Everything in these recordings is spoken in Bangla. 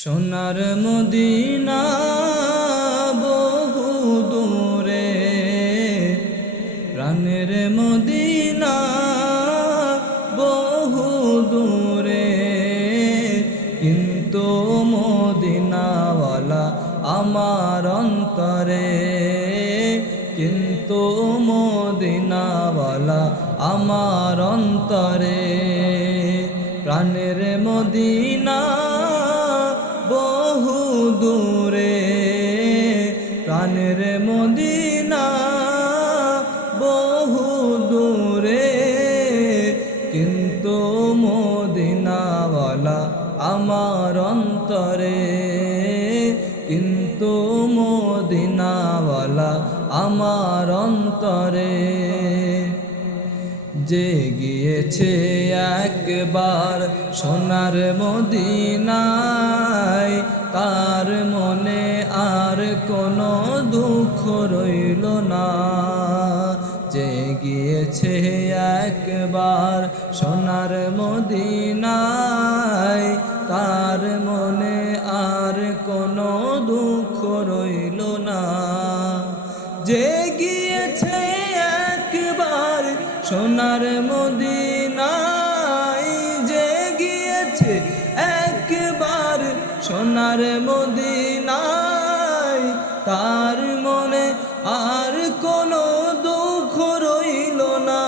সোনার মদিনা বহু দূরে, প্রাণের মদিনা বহু দূরে, কিন্তু মদিনাওয়ালা আমার অন্তরে, কিন্তু মদিনাওয়ালা আমার অন্তরে। প্রাণের মদিনা বহু দূরে, প্রাণের মদিনা বহু দূরে, কিন্তু মদিনাওয়ালা আমার অন্তরে, কিন্তু মদিনাওয়ালা আমার অন্তরে। যে গিয়েছে একবার সোনার মদিনায়, তার মনে আর কোনো দুঃখ রইল না। যে গিয়েছে একবার সোনার মদিনায়, তার মনে আর কোনো দুঃখ রইল না। যে গিয়েছে একবার সোনার মদিনায়, যে গিয়েছে একবার সোনার মদিনায়, তার মনে আর কোনো দুঃখ রইল না,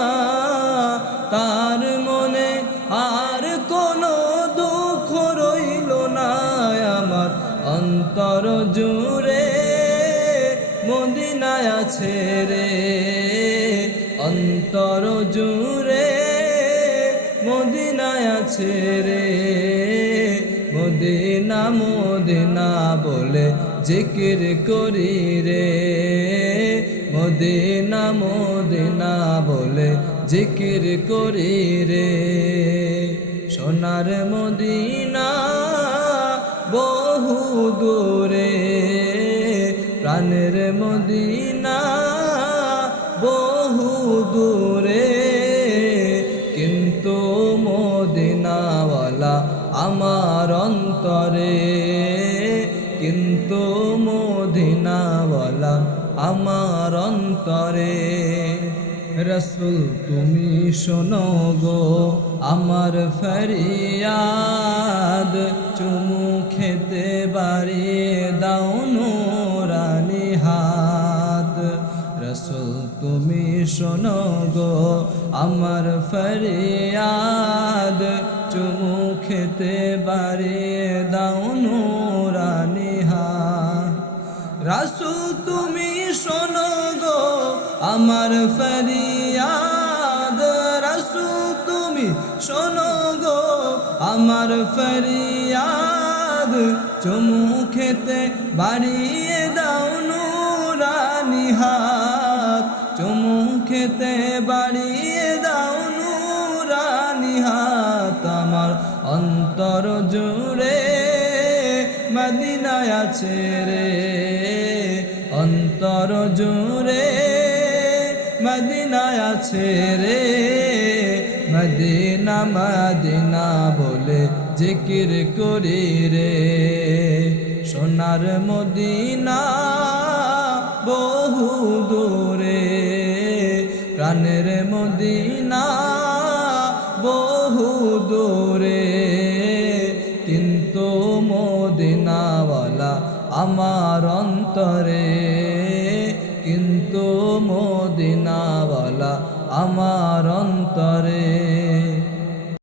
তার মনে আর কোনো দুঃখ রইল না। আমার অন্তর জুড়ে মদিনায় আছে রে, অন্তর জুড়ে মদিনায় আছে রে। মদিনা মদিনা বলে জিকির করি রে, মদিনা মদিনা বলে জিকির করি রে। সোনার মদিনা বহু দূরে, প্রাণের মদিনা বহু দূরে, কিন্তু মদিনাওয়ালা আমার অন্তরে, কিন্তু মদিনাওয়ালা আমার অন্তরে। রসুল তুমি শোনো গো আমার ফরিয়াদ, চুমু খেতে বাড়িয়ে দাও নুরানি হাত। রসুল তুমি শোনো গো আমার ফরিয়াদ, চুমু খেতে বাড়িয়ে দাও নুরানি হাত। রসুল তুমি শোনো গো আমার ফরিয়াদ, রসুল তুমি শোনো গো আমার ফরিয়াদ, চুমু খেতে বাড়িয়ে দাও নুরানি হাত, চুমু খেতে বাড়িয়ে দাও নুরানি হাত। আমার অন্তর জুড়ে মদিনায় আছে রে, অন্তর জুড়ে মদিনায় আছে রে। মদিনা মদিনা বলে জিকির করি রে, সোনার মদিনা বহু দূরে, প্রাণের মদিনা বহু দূরে, কিন্তু মদিনাওয়ালা আমার অন্তরে, কিন্তু মদিনাওয়ালা আমার অন্তরে।